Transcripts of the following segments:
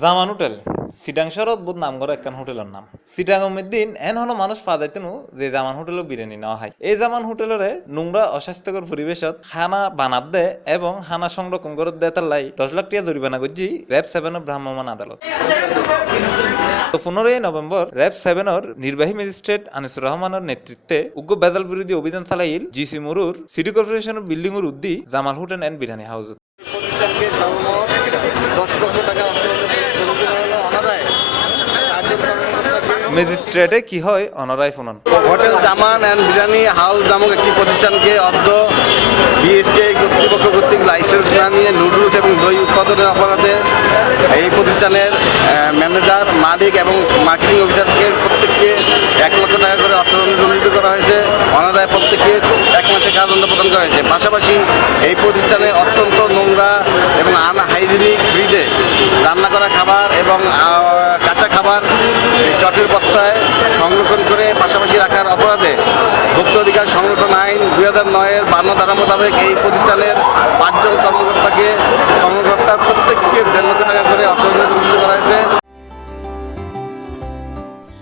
জামান hotel, সিটাং শহরত বহুত নাম করা একখান হোটেলের নাম। সিটাং দিন এন হলো মানুষ পাদাইতেনু যে জামান হোটেলও বিরিয়ানি নেওয়া হয়। এই জামান হোটেলরে নোংরা, অস্বাস্থ্যকর পরিবেশত খানা বানাত দে এবং হানা সংরক্ষণ করে দে তার লাই দশ লাখ টাকা জরিমানা করছি র্যাব সেভেনের ভ্রাম্যমান আদালত। পনেরোই নভেম্বর র্যাব সেভেনের নির্বাহী ম্যাজিস্ট্রেট আনিসুর রহমানের নেতৃত্বে উগ্র বেদাল বিরোধী অভিযান চালাইল জিসি মুরুর, সিটি কর্পোরেশনের building উদ্দি Jamal hotel and biryani house. প্রতিষ্ঠানকে দশ লক্ষ টাকা অর্থ অনাদায় চারজন কর্মকর্তাকে ম্যাজিস্ট্রেটে কি হয়? অনরায় phonon hotel Jaman and biryani house নামক একটি প্রতিষ্ঠানকে অর্ধ বিএসটিআই কর্তৃপক্ষ কর্তৃক লাইসেন্স না নিয়ে নুডলস এবং দই উৎপাদনের অপরাধে এই প্রতিষ্ঠানের ম্যানেজার, মালিক এবং মার্কেটিং অফিসারকে প্রত্যেককে এক লক্ষ টাকা করে অর্থদণ্ড দণ্ডিত করা হয়েছে। অনাদায় প্রত্যেককে এক মাসের কারাদণ্ড প্রদান করা হয়েছে। পাশাপাশি এই প্রতিষ্ঠানে অত্যন্ত নোংরা এবং আনহাইজেনিক ফ্রিজে রান্না করা খাবার এবং আহ, কাঁচা খাবার এই চটের বস্তায় সংরক্ষণ করে পাশাপাশি রাখার অপরাধে ভুক্ত অধিকার সংরক্ষণ আইন দুই হাজার নয়ের বান্ন ধারা মোতাবেক এই প্রতিষ্ঠানের পাঁচজন কর্মকর্তাকে কর্মকর্তার প্রত্যেককে দেড় লক্ষ টাকা করে দণ্ডিত করা হয়েছে।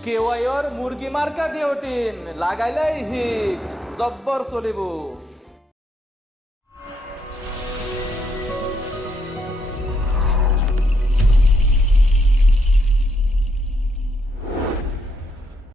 কেওয়াইর মুরগি মার্কা ডিওটিন লাগাইলাই হিট, জব্বর চলিব।